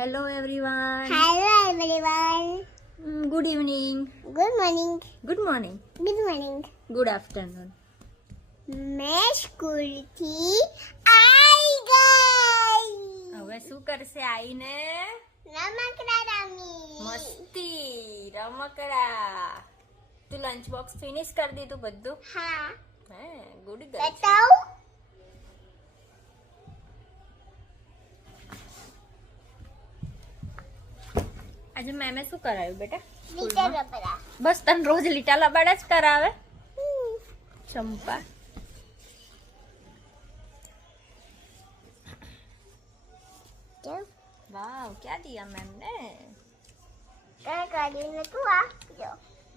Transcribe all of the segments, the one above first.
Hello everyone. Hello everyone. Good evening. Good morning. Good morning. Good morning. Good afternoon. મેં સ્કૂલથી આવી ગઈ. હવે શું કરશે આઈને? રમકડા રમી. મસ્તી રમકડા. તું લંચ બોક્સ ફિનિશ કરી દીધું બધું? હા. હે ગુડ ગર્લ. બતાવું? આજે મેમે શું કરાયું બેટા? લીટા રમકડા. બસ તને રોજ લીટા લબાડા જ કરાવે? ચંપા કેમ? વાવ ક્યાં દિયા મેમ ને? કઈ કરીને તું આપજો.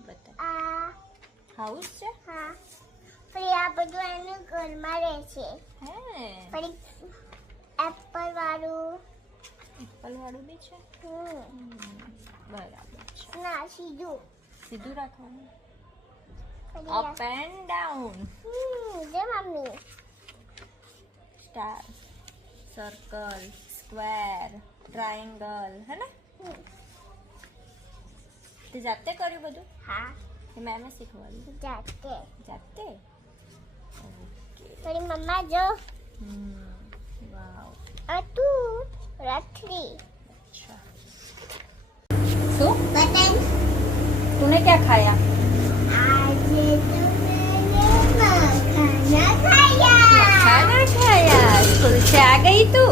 બતા આ હાઉસ છે? હા. ફરી આ બધું એનું ઘરમાં રહે છે. હે ફરી એપલ વાળું. એપલ વાળું બી છે? બરાબર છે. ના સીધું. સીધું રાખવાનું. ફરી અપ એન્ડ ડાઉન. જે mummy. Star circle square triangle હે ને? તે જાતે કર્યું બધું? હા. કે મેમે શીખવાડ્યું? જાતે. જાતે ઓકે. ફરી મમ્મા જો વાવ આ તું રથડી. अच्छा શું બટન. तूने क्या खाया? આજે તો મેં મખાના ખાયા. खाना खाया स्कूल से आ गई तू?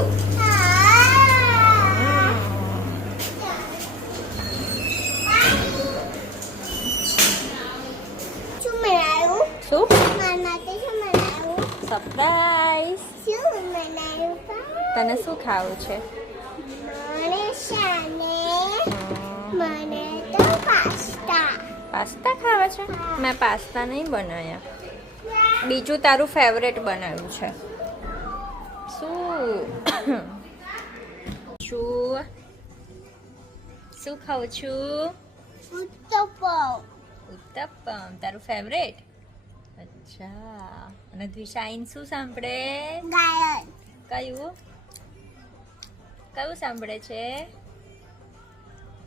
શું બનાવ્યું? શું મારા માટે શું બનાવ્યું? સરપ્રાઈઝ. શું બનાવ્યું? તને શું ખાવું છે? મને શાને મને તો પાસ્તા. પાસ્તા ખાવા છે? મેં પાસ્તા નહીં બનાવ્યા. બીજું તારું ફેવરેટ બનાવ્યું છે. શું શું શું ખાઉં છું? ઉત્તપમ. ઉત્તપમ તારું ફેવરેટ? અચ્છા. અને દ્વિશાઈન શું સાંભળે? ગાયન. કયું કયું સાંભળે છે?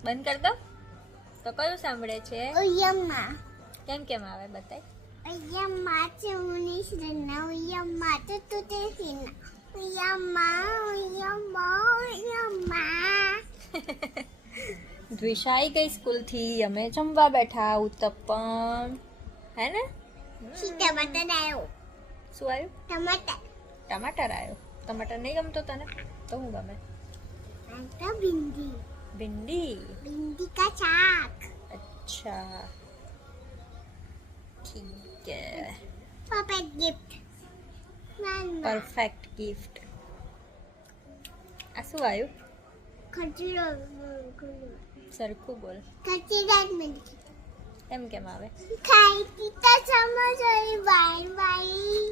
બંધ કર દો તો કયું સાંભળે છે? ઉયમ્મા. કેમ આવે બતાય. ઉયમ્મા ચુનિશ રના ઉયમ્મા તુતુતેસીના ઉયમ્મા ઉયમ્મા ઉયમ્મા. દ્વિશાઈ ગઈ સ્કૂલથી, અમે જમવા બેઠા. ઉત્તપમ હે ને? સીતા બટન આવ્યો. શું આવ્યું? ટમાટર. ટમાટર આવ્યો. ટમાટર નહીં ગમતો તને? તો હું ગમે? આટા ભિંડી. ભિંડી. ભિંડી કા શાક. अच्छा ठीक है. Perfect gift. Perfect gift. આ શું આવ્યું? ખજૂરો. સરખું બોલ. ખજૂરાત મળી. એમ કેમ આવે? ખાઈ પીતા સમજ વાઈ વાઈ.